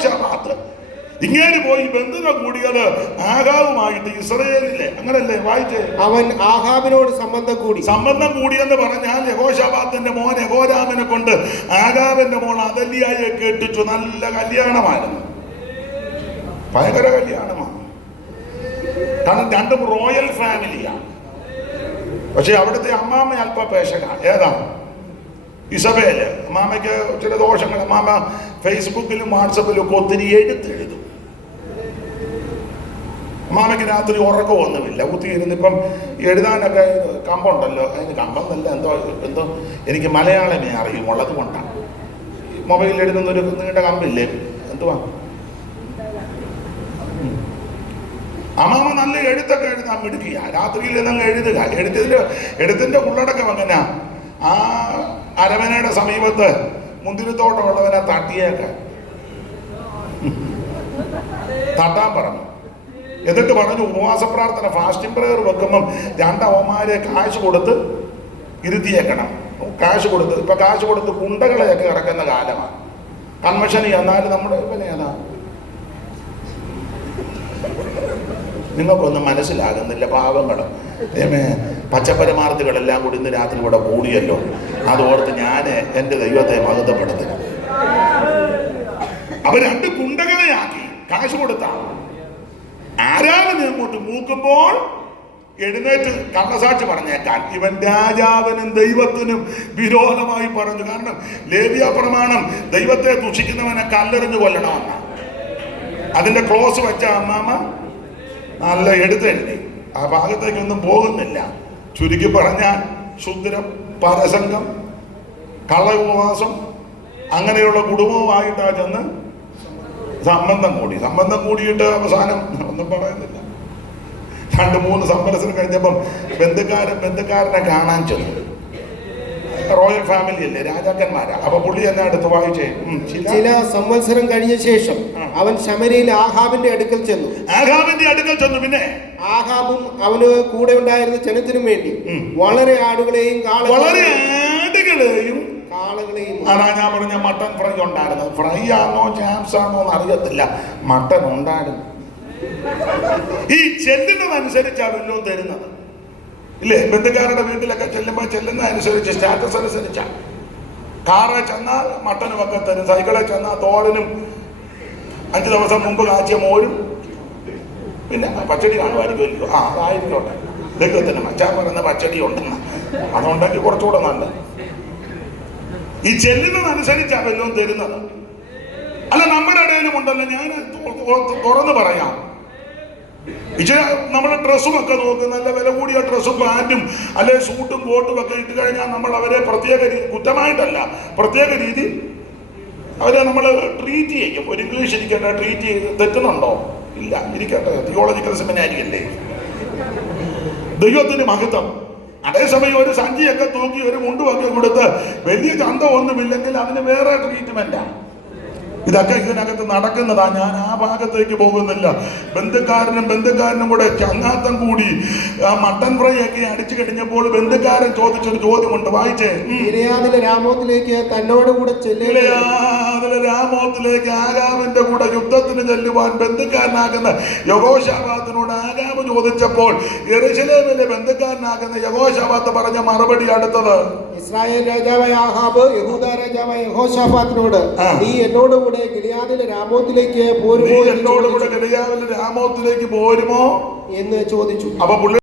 യഹോശാഫാത്ത് ഇങ്ങനെ പോയി ബന്ധുത കൂടിയത് ആഹാബുമായിട്ട് ഇസ്രായേലിലെ, അങ്ങനല്ലേ വായിച്ചേ? അവൻ ആഹാബിനോട് സംബന്ധം കൂടിയെന്ന് പറഞ്ഞാൽ യഹോശാഫാത്തിന്റെ മോൻ യഹോരാമിനെ കൊണ്ട് ആഹാബിന്റെ മോൾ അദല്യായെ കെട്ടിച്ചു. നല്ല കല്യാണമായിരുന്നു, ഭയങ്കര കല്യാണമാണ്. കാരണം രണ്ടും റോയൽ ഫാമിലിയാണ്. പക്ഷെ അവിടുത്തെ അമ്മാമ്മ അല്പ പേശക. ഏതാണ്? ഇസബേല്. അമ്മാമ്മയ്ക്ക് ചില ദോഷങ്ങൾ. അമ്മാമ്മ ഫേസ്ബുക്കിലും വാട്സപ്പിലും ഒക്കെ ഒത്തിരി എഴുതെഴുതും. അമ്മാമ്മയ്ക്ക് രാത്രി ഉറക്കമൊന്നുമില്ല, കുത്തിയിരുന്ന് ഇപ്പം എഴുതാനൊക്കെ കമ്പുണ്ടല്ലോ, അതിന് കമ്പം നല്ല എന്തോ എനിക്ക് മലയാളമേ അറിയുമുള്ളത് കൊണ്ടാണ്. മൊബൈലിൽ എഴുതുന്നൊരു നീണ്ട കമ്പില്ലേ, എന്തുവാ? അമ്മാമ്മ നല്ല എഴുത്തൊക്കെ എഴുതാൻ മിടുക്കിയ. രാത്രിയിൽ നിങ്ങൾ എഴുതുക. എഴുത്തിന്റെ ഉള്ളടക്കം എങ്ങനെയാ? ആ അരമനയുടെ സമീപത്ത് മുന്തിരിത്തോട്ടമുള്ളവനെ തട്ടാൻ പറഞ്ഞു. എന്നിട്ട് പറഞ്ഞു ഉപവാസ പ്രാർത്ഥന, ഫാസ്റ്റിംഗ് പ്രയർ വെക്കുമ്പം രണ്ടവന്മാരെ കാശ് കൊടുത്ത് ഇരുത്തിയേക്കണം. കാശ് കൊടുത്ത്, ഇപ്പൊ കാശ് കൊടുത്ത് കുണ്ടകളെയൊക്കെ ഇറക്കുന്ന കാലമാണ്. കൺവെൻഷന് എന്നാലും നമ്മുടെ ഇവനെ ഏതാ നിങ്ങൾക്കൊന്നും മനസ്സിലാകുന്നില്ല. പാവങ്ങളും പച്ചപ്പരമാർത്ഥികളെല്ലാം കൂടി ഇന്ന് രാത്രി ഇവിടെ കൂടിയല്ലോ. അതോർത്ത് ഞാൻ എൻ്റെ ദൈവത്തെ മഹത്വപ്പെടുത്തുക. അവർ രണ്ട് കുണ്ടകളെയാക്കി കാശ് കൊടുത്താ. ആരാധന അങ്ങോട്ട് മൂക്കുമ്പോൾ എഴുന്നേറ്റ് കള്ളസാക്ഷി പറഞ്ഞേക്കാൻ ഇവൻ രാജാവിനും ദൈവത്തിനും വിരോധമായി പറഞ്ഞു. കാരണം ലേവ്യ പ്രമാണം ദൈവത്തെ ദുഷിക്കുന്നവനെ കല്ലെറിഞ്ഞു കൊല്ലണമെന്ന അതിന്റെ ക്ലോസ് വെച്ച അമ്മാമ്മ നല്ല എടുത്തെഴുതി. ആ ഭാഗത്തേക്കൊന്നും പോകുന്നില്ല. ചുരുക്കി പറഞ്ഞാൽ ശുദ്രം, പരസംഗം, കള്ള ഉപവാസം അങ്ങനെയുള്ള കുടുംബവുമായിട്ടാ ചെന്ന് സംബന്ധം കൂടിയിട്ട് അവസാനം ഒന്നും പറയുന്നില്ല. 2-3 സംവത്സരം കഴിഞ്ഞപ്പം ബന്ധുക്കാരനെ കാണാൻ ചെന്നു. റോയൽ ഫാമിലി അല്ലേ, രാജാക്കന്മാരാ. അപ്പൊ പുള്ളി എന്നെ അടുത്ത് വായിച്ചേ. ചില സംവത്സരം കഴിഞ്ഞ ശേഷം അവൻ ശമര്യയിൽ ആഹാബിന്റെ അടുക്കൽ ചെന്നു. പിന്നെ ആഹാബും അവന് കൂടെ ഉണ്ടായിരുന്ന ജനത്തിനും വേണ്ടി വളരെ ആടുകളെയും കാളകളെയും അതാ ഞാൻ പറഞ്ഞ മട്ടൻ ഫ്രൈ ഉണ്ടായിരുന്നു. ഫ്രൈ ആണോ ജാംസ് ആണോ എന്ന് അറിയത്തില്ല, മട്ടൻ ഉണ്ടായിരുന്നു. ഈ ചെല്ലുന്നതനുസരിച്ചാ വല്ലതും തരുന്നത് ഇല്ലേ? ബന്ധുക്കാരുടെ വീട്ടിലൊക്കെ ചെല്ലുമ്പോൾ ചെല്ലുന്ന അനുസരിച്ച്, സ്റ്റാറ്റസ് അനുസരിച്ചാ. കാറെ ചെന്നാൽ മട്ടനും ഒക്കെ തരും, സൈക്കിളിൽ ചെന്നാൽ തോരനും 5 ദിവസം മുമ്പ് കാച്ചിയ മോരും പിന്നെ പച്ചടി കാണുമായിരിക്കുമല്ലോ. അതായിരിക്കോട്ടെ, ദൈവത്തിന് മച്ചാൻ പറയുന്ന പച്ചടി ഉണ്ടെന്ന്, അതുണ്ടെങ്കിൽ കുറച്ചുകൂടെ നല്ലത്. ഈ ചെല്ലുന്നതനുസരിച്ചാ വല്ലതും തരുന്നത്. അല്ല, നമ്മുടെ ഇടയിലും ഉണ്ടല്ലോ. ഞാൻ തുറന്നു പറയാം, ഇച്ചിരി നമ്മൾ ഡ്രസ്സും ഒക്കെ നോക്കും, നല്ല വില കൂടിയ ഡ്രസ്സും പാൻറ്റും അല്ലെ സൂട്ടും കോട്ടും ഒക്കെ ഇട്ട് കഴിഞ്ഞാൽ നമ്മൾ അവരെ പ്രത്യേക കുറ്റമായിട്ടല്ല, പ്രത്യേക രീതി അവരെ നമ്മൾ ട്രീറ്റ് ചെയ്യും. ഒരു ഇംഗ്ലീഷ് ഇരിക്കട്ടെ, ട്രീറ്റ് ചെയ്ത് തെറ്റുന്നുണ്ടോ? ഇല്ല, ഇരിക്കട്ടെ. തിയോളജിക്കൽ സെമിനാരി അല്ലേ, ദൈവത്തിന് മഹത്വം. അതേസമയം ഒരു സഞ്ചിയൊക്കെ തൂക്കി ഒരു മുണ്ടുമൊക്കെ കൊടുത്ത് വലിയ ചന്തം ഒന്നുമില്ലെങ്കിൽ അതിന് വേറെ ട്രീറ്റ്മെന്റാണ്. ഇതൊക്കെ ഇതിനകത്ത് നടക്കുന്നതാ. ഞാൻ ആ ഭാഗത്തേക്ക് പോകുന്നില്ല. ബന്ധുക്കാരനും കൂടെ ചങ്ങാത്തം കൂടി മട്ടൻ ഫ്രൈ ഒക്കെ അടിച്ചു കഴിഞ്ഞപ്പോൾ ബന്ധുക്കാരൻ ചോദിച്ചൊരു ചോദ്യമുണ്ട്, വായിച്ചേ. രാമോത്തിലേക്ക് ആഗാമിന്റെ കൂടെ യുദ്ധത്തിന് ചെല്ലുവാൻ ബന്ധുക്കാരനാകുന്ന യഹോശാഫാത്തിനോട് ആഗാമ് ചോദിച്ചപ്പോൾ യെരൂശലേമിലെ ബന്ധുക്കാരനാകുന്ന യഹോശാഫാത്ത് പറഞ്ഞ മറുപടി അടുത്തത്, ഇസ്രായേൽ രാജാവായ ആഹാബ് യഹൂദ രാജാവായ യഹോശാഫാത്തിനോട് നീ എന്നോട് ഗിലെയാദിലെ രാമോത്തിലേക്ക് പോരുമോ എന്ന് ചോദിച്ചു. എന്ന് ചോദിച്ചു. അപ്പൊ